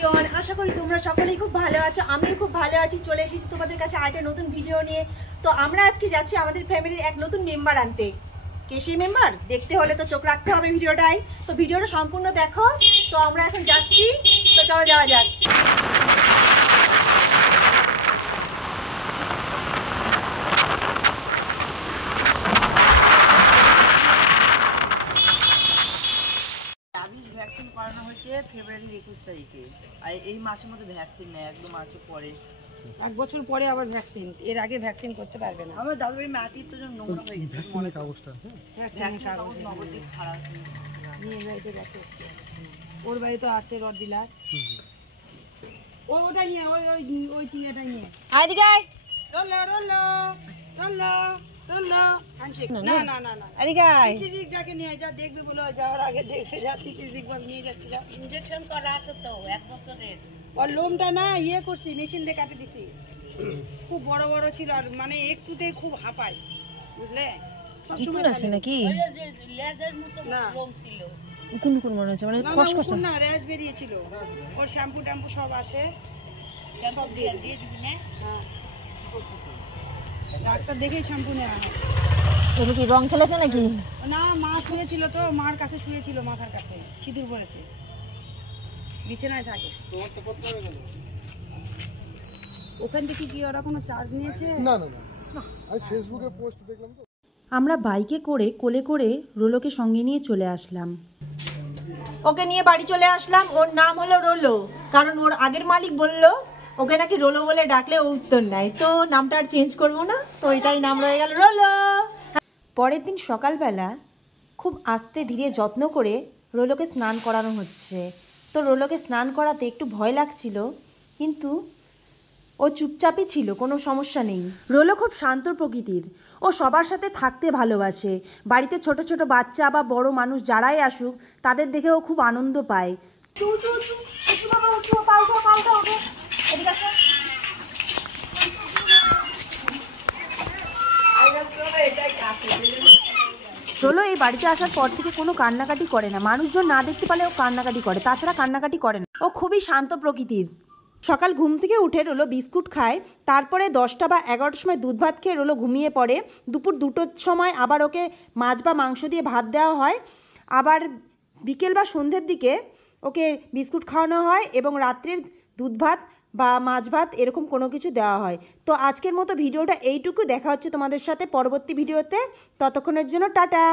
Everyone, আশা করি তোমরা সকলেই খুব ভালো আছো। আমিও খুব ভালো আছি। চলে এসেছি তোমাদের কাছে আরেকটা নতুন ভিডিও নিয়ে। তো আমরা আজকে যাচ্ছি আমাদের ফ্যামিলির এক নতুন মেম্বার আনতে। কে সেই মেম্বার দেখতে হলে তো চোখ রাখতে হবে ভিডিওটাই। তো ভিডিওটা সম্পূর্ণ দেখো। তো আমরা এখন যাচ্ছি, তো চলো যাওয়া যাক। ভ্যাকসিন করানো হচ্ছে ফেব্রুয়ারির 21 তারিখে, আর এই মাসের মধ্যে ভ্যাকসিন নেই, একদম মাসে পরে, এক বছর পরে আবার ভ্যাকসিন। এর আগে ভ্যাকসিন করতে পারবে না। আমার দাদু ভাই মাটির তো জন্য নোংরা হয়ে গেছে। ভ্যাকসিনের কাগজটা ভ্যাকসিন কাগজ নগদিক ছাড়া নিয়ে বাড়িতে গেছে, ওর বাড়ি তো আছে রড ডিলার। ওটা নিয়ে ওই ওই ওই টিয়াটা নিয়ে আইদিকে আয়। রোলো রোলো রোলো রোলো হ্যান্ডশেক। না না না না, এদিকে আয়। চিকিৎসাকে নিয়ে যা, দেখবি বলে যাওয়ার আগে দেখে যা, চিকিৎসা নিয়ে যাচ্ছি। ইনজেকশন করা আছে তো 1 বছরের। ওর লোমটা না ইয়ে করছি, মেশিন দিয়ে কাটে দিছি। খুব বড় বড় ছিল, আর মানে একটুতেই খুব হাঁপায়, বুঝলে? সবসময় আছে নাকি? না কোন কোন মনে হচ্ছে, মানে খসখস না, র্যাশ বেরিয়েছিল। ওর শ্যাম্পু ট্যাম্পু সব আছে, সব দিয়ে দিবি না? হ্যাঁ, ডাক্তার দেখেই শ্যাম্পু নেওয়া হয়। তুমি কি রং খেলেছে নাকি? না, মা শুয়েছিল তো, মার কাছে শুয়েছিল, মাথার কাছে সিঁদুর পড়েছে, বিছানায় থাকে। ওখান থেকে কি ওরা কোনো চার্জ নিয়েছে? না না না, আমি ফেসবুকে পোস্ট দেখলাম তো। আমরা বাইকে করে কোলে করে রোলোকে সঙ্গে নিয়ে চলে আসলাম। ওকে নিয়ে বাড়ি চলে আসলাম। ওর নাম হলো রোলো, কারণ ওর আগের মালিক বললো ওকে নাকি রোলো বলে ডাকলে ও উত্তর নেয়, তো নামটা আর চেঞ্জ করবো না, তো এটাই নাম রয়ে গেল রোলো। পরের দিন সকালবেলা খুব আস্তে ধীরে যত্ন করে রোলোকে স্নান করানো হচ্ছে। তো রোলোকে স্নান করাতে একটু ভয় লাগছিল, কিন্তু ও চুপচাপই ছিল, কোনো সমস্যা নেই। রোলো খুব শান্ত প্রকৃতির, ও সবার সাথে থাকতে ভালোবাসে। বাড়িতে ছোট ছোট বাচ্চা বা বড় মানুষ যারাই আসুক তাদের দেখে ও খুব আনন্দ পায়। রোলো এই বাড়িতে আসার পর থেকে কোনো কান্নাকাটি করে না। মানুষজন না দেখতে পারলে ও কান্নাকাটি করে, তাছাড়া কান্নাকাটি করে না। ও খুবই শান্ত প্রকৃতির। সকাল ঘুম থেকে উঠে রোলো বিস্কুট খায়, তারপরে 10টা বা 11টার সময় দুধ ভাত খেয়ে রোলো ঘুমিয়ে পড়ে। দুপুর 2টোর সময় আবার ওকে মাছ বা মাংস দিয়ে ভাত দেওয়া হয়। আবার বিকেল বা সন্ধ্যের দিকে ওকে বিস্কুট খাওয়ানো হয় এবং রাত্রির দুধ ভাত বা মাছ ভাত এরকম কোনো কিছু দেওয়া হয়। তো আজকের মতো ভিডিওটা এইটুকু। দেখা হচ্ছে তোমাদের সাথে পরবর্তী ভিডিওতে। ততক্ষণের জন্য টাটা।